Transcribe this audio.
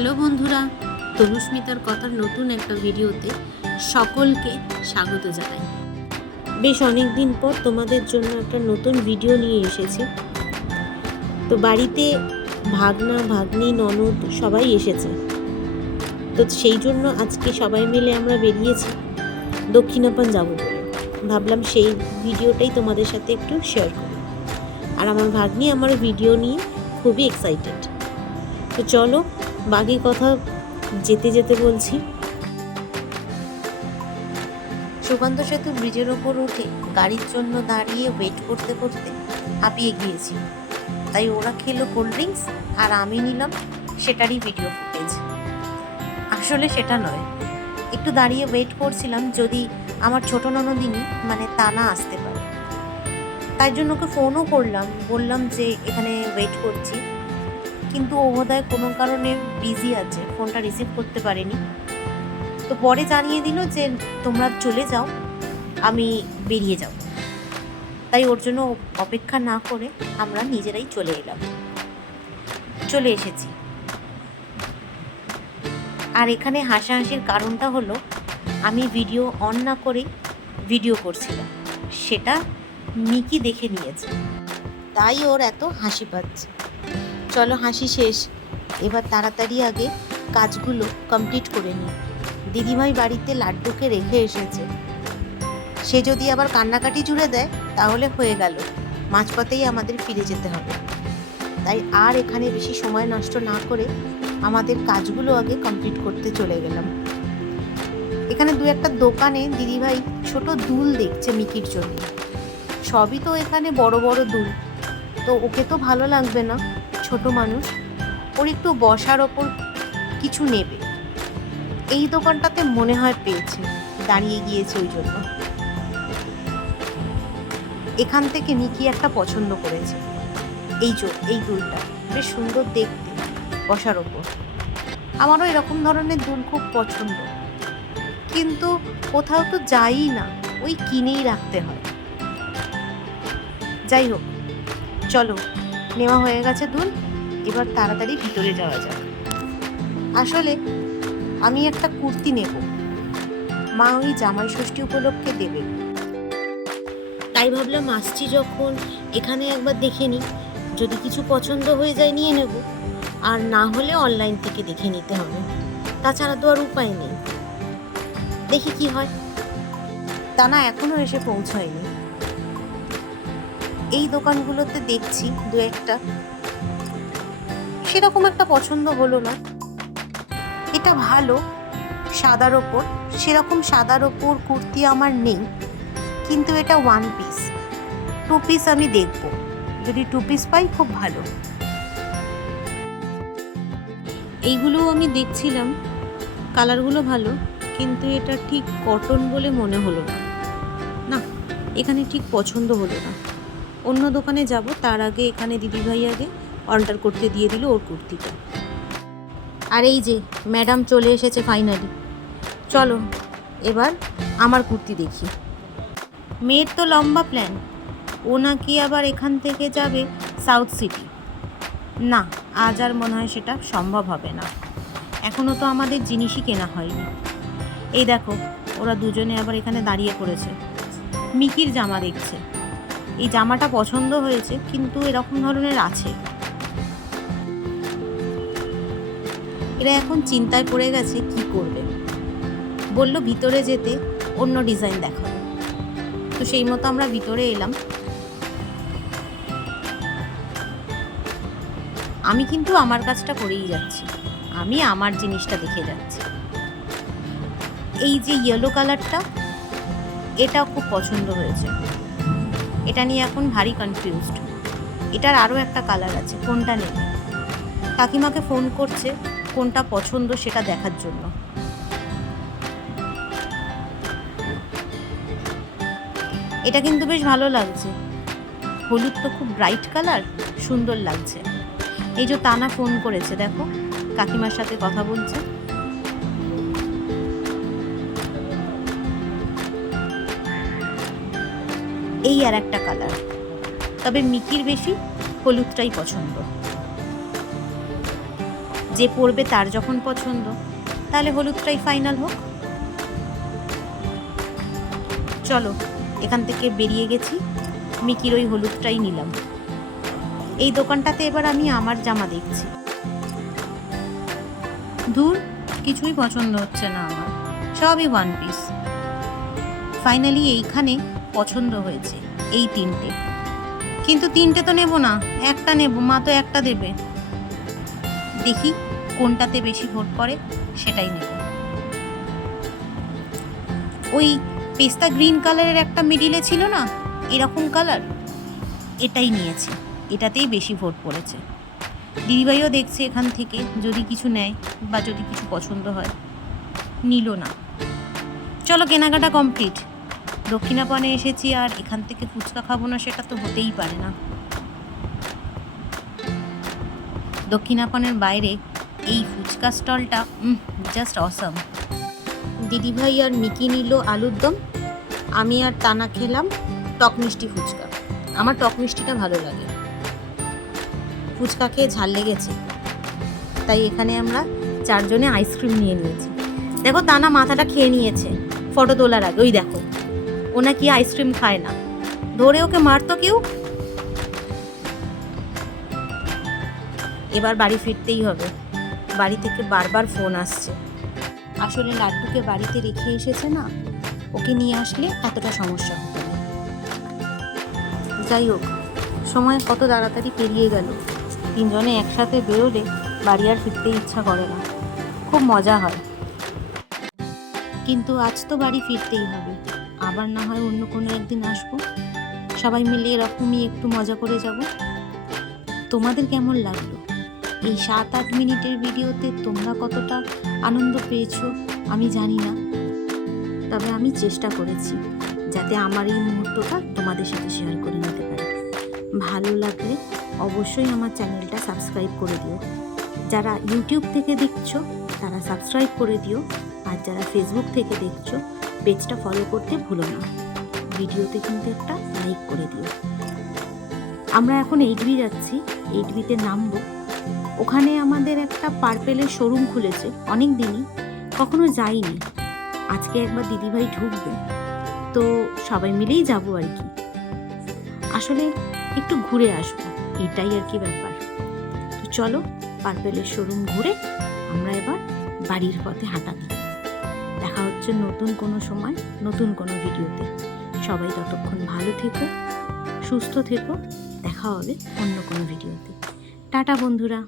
Hello বন্ধুরা, তনুস্মিতার কথার নতুন একটা ভিডিওতে সকলকে স্বাগত জানাই। বেশ অনেক দিন পর তোমাদের জন্য একটা নতুন ভিডিও নিয়ে এসেছি। তো বাড়িতে ভাগনা, ভাগ্নি, ননদ সবাই এসেছে। তো সেই জন্য আজকে সবাই মিলে আমরা বেরিয়েছি। দক্ষিণাপান যাব ভাবলাম সেই ভিডিওটাই তোমাদের সাথে একটু শেয়ার করি। আর আমার ভাগ্নি আমার ভিডিও নিয়ে খুবই এক্সাইটেড তো চলো বাকি কথা যেতে যেতে বলছি। সুকান্ত সেতু ব্রিজের ওপর উঠে গাড়ির জন্য দাঁড়িয়ে ওয়েট করতে করতে হাঁপিয়ে গিয়েছি তাই ওরা খেলো কোল্ড ড্রিঙ্কস আর আমি নিলাম সেটারই ভিডিও ফুটেজ আসলে সেটা নয়। একটু দাঁড়িয়ে ওয়েট করছিলাম যদি আমার ছোট ননদিনী মানে তানা আসতে পারে। তাই জন্য ওকে ফোনও করলাম। বললাম যে এখানে ওয়েট করছি। কিন্তু ও বোধহয় কোনো কারণে বিজি আছে ফোনটা রিসিভ করতে পারেনি। তো পরে জানিয়ে দিল যে, তোমরা চলে যাও, আমি বেরিয়ে যাব। তাই ওর জন্য অপেক্ষা না করে আমরা নিজেরাই চলে এলাম। চলে এসেছি। আর এখানে হাসাহাসির কারণটা হলো, আমি ভিডিও অন না করেই ভিডিও করছিলাম। সেটা মিকি দেখে নিয়েছে। তাই ওর এত হাসি পাচ্ছে। চলো হাসি শেষ। এবার তাড়াতাড়ি আগে কাজগুলো কমপ্লিট করে নিই। দিদিভাই বাড়িতে লাড্ডুকে রেখে এসেছে। সে যদি আবার কান্নাকাটি জুড়ে দেয়, তাহলে হয়ে গেল। মাঝপথেই আমাদের ফিরে যেতে হবে। তাই আর এখানে বেশি সময় নষ্ট না করে আমাদের কাজগুলো আগে কমপ্লিট করতে চলে গেলাম। এখানে দু একটা দোকানে দিদিভাই ছোট দুল দেখছে মিকির জন্য। সবই তো এখানে বড় বড় দুল। তো ওকে তো ভালো লাগবে না। ছোট মানুষ, ওর একটু বসার ওপর কিছু নেবে। এই দোকানটাতে মনে হয় পেয়েছে, দাঁড়িয়ে গিয়েছে ওই জন্য। এখান থেকে নিকি একটা পছন্দ করেছে। এই চো এই দুলটা, বেশ সুন্দর দেখতে, বসার ওপর। আমারও এরকম ধরনের দুল খুব পছন্দ। কিন্তু কোথাও তো যাই না, ওই কিনেই রাখতে হয়। যাই হোক, চলো। নেওয়া হয়ে গেছে দুল, এবার তাড়াতাড়ি ভিতরে যাওয়া যাক। আসলে আমি একটা কুর্তি নেব। মা ওই জামাই ষষ্ঠী উপলক্ষে দেবে। তাই ভাবলাম আসছি যখন, এখানে একবার দেখে নিই। যদি কিছু পছন্দ হয়ে যায় নিয়ে নেব। আর না হলে অনলাইন থেকে দেখে নিতে হবে। তাছাড়া তো আর উপায় নেই। দেখি কি হয়। তা না এখনও এসে পৌঁছায়নি। এই দোকানগুলোতে দেখছি দু একটা। সেরকম একটা পছন্দ হলো না। এটা ভালো, সাদার ওপর। সেরকম সাদার ওপর কুর্তি আমার নেই, কিন্তু এটা ওয়ান পিস টু পিস আমি দেখব। যদি টু পিস পাই, খুব ভালো। এইগুলোও আমি দেখছিলাম, কালারগুলো ভালো, কিন্তু এটা ঠিক কটন বলে মনে হলো না। না, এখানে ঠিক পছন্দ হলো না। অন্য দোকানে যাব, তার আগে এখানে দিদিভাই আগে অল্টার করতে দিয়ে দিল ওর কুর্তিটা। আর এই যে ম্যাডাম চলে এসেছে ফাইনালি চলো, এবার আমার কুর্তি দেখি। মেয়ের তো লম্বা প্ল্যান ও নাকি আবার এখান থেকে যাবে সাউথ সিটি না, আজ আর মনে হয় সেটা সম্ভব হবে না। এখনও তো আমাদের জিনিসই কেনা হয়নি। এই দেখো, ওরা দুজনে আবার এখানে দাঁড়িয়ে পড়েছে। মিকির জামা দেখছে। এই জামাটা পছন্দ হয়েছে, কিন্তু এরকম ধরনের আছে। এরা এখন চিন্তায় পড়ে গেছে কি করবে। বলল, ভিতরে যেতে অন্য ডিজাইন দেখাবো। তো সেই মতো আমরা ভিতরে এলাম। আমি কিন্তু আমার কাজটা করেই যাচ্ছি। আমি আমার জিনিসটা দেখে যাচ্ছি। এই যে ইয়েলো কালারটা এটা খুব পছন্দ হয়েছে। এটা নিয়ে এখন ভারী কনফিউজড এটার আরও একটা কালার আছে, কোনটা নেবে? কাকিমাকে ফোন করছে, কোনটা পছন্দ সেটা দেখার জন্য। এটা কিন্তু বেশ ভালো লাগছে। হলুদ তো খুব ব্রাইট কালার সুন্দর লাগছে। এই যে তানা ফোন করেছে, দেখো, কাকিমার সাথে কথা বলছে। এই আর একটা কালার। তবে মিকির বেশি হলুদটাই পছন্দ। যে পরবে তার যখন পছন্দ, তাহলে হলুদটাই ফাইনাল হোক। চলো, এখান থেকে বেরিয়ে গেছি। মিকির ওই হলুদটাই নিলাম। এই দোকানটাতে এবার আমি আমার জামা দেখছি। দূর কিছুই পছন্দ হচ্ছে না আমার। সবই ওয়ান পিস ফাইনালি এইখানে পছন্দ হয়েছে, এই তিনটে। কিন্তু তিনটে তো নেব না, একটা নেব, মা তো একটা দেবে। দেখি কোনটাতে বেশি ভোট পড়ে, সেটাই নেব। ওই পেস্তা গ্রিন কালারের একটা মিডিলে ছিল না, এরকম কালার? এটাই নিয়েছে, এটাতেই বেশি ভোট পড়েছে। দিদিভাইও দেখছে এখান থেকে, যদি কিছু নেয় বা যদি কিছু পছন্দ হয়। নিল না। চলো কেনাকাটা কমপ্লিট। দক্ষিণাপানে এসেছি আর এখান থেকে ফুচকা খাব না, সেটা তো হতেই পারে না। দক্ষিণাপানের বাইরে এই ফুচকা স্টলটা জাস্ট অসম দিদিভাই আর মিকি নিল আলুর দম। আমি আর তানা খেলাম টক মিষ্টি ফুচকা। আমার টক মিষ্টিটা ভালো লাগে। ফুচকা খেয়ে ঝাল লেগেছে। তাই এখানে আমরা চারজনে আইসক্রিম নিয়ে নিয়েছি। দেখো তানা মাথাটা খেয়ে নিয়েছে। ফটো তোলার আগে। ওই দেখো। ও নাকি আইসক্রিম খায় না? ধরে ওকে মারতো কেউ? এবার বাড়ি ফিরতেই হবে। বাড়ি থেকে বারবার ফোন আসছে। আসলে লাড্ডুকে বাড়িতে রেখে এসেছে না? ওকে নিয়ে আসলে এতটা সমস্যা যাই হোক, সময় কত তাড়াতাড়ি পেরিয়ে গেল। তিনজনে একসাথে বেরোলে বাড়ি আর ফিরতে ইচ্ছা করে না। খুব মজা হয়। কিন্তু আজ তো বাড়ি ফিরতেই হবে। আবার না হয় অন্য কোনো একদিন আসব। সবাই মিলে এরকমই একটু মজা করে যাব। তোমাদের কেমন লাগল? এই সাত আট মিনিটের ভিডিওতে তোমরা কতটা আনন্দ পেয়েছ আমি জানি না। তবে আমি চেষ্টা করেছি যাতে আমার এই মুহূর্তটা তোমাদের সাথে শেয়ার করে নিতে পারি। ভালো লাগলে অবশ্যই আমার চ্যানেলটা সাবস্ক্রাইব করে দিও। যারা ইউটিউব থেকে দেখছ, তারা সাবস্ক্রাইব করে দিও। আর যারা ফেসবুক থেকে দেখছ পেজটা ফলো করতে ভুলো না। ভিডিওতে কিন্তু একটা লাইক করে দিও। আমরা এখন এইটবি যাচ্ছি। এইটবিতে নামবো। ওখানে আমাদের একটা পার্পেলের শোরুম খুলেছে, অনেক দিনই। কখনো যাইনি। আজকে একবার দিদিভাই ঢুকবে। তো সবাই মিলেই যাব আর কি। আসলে একটু ঘুরে আসব, এটাই আর কি ব্যাপার। তো চলো পার্পেলের শোরুম ঘুরে আমরা এবার বাড়ির পথে হাঁটা দিই। দেখা হচ্ছে নতুন কোনো সময়, নতুন কোনো ভিডিওতে। সবাই ততক্ষণ ভালো থেকো, সুস্থ থেকো, দেখা হবে অন্য কোনো ভিডিওতে। টাটা বন্ধুরা।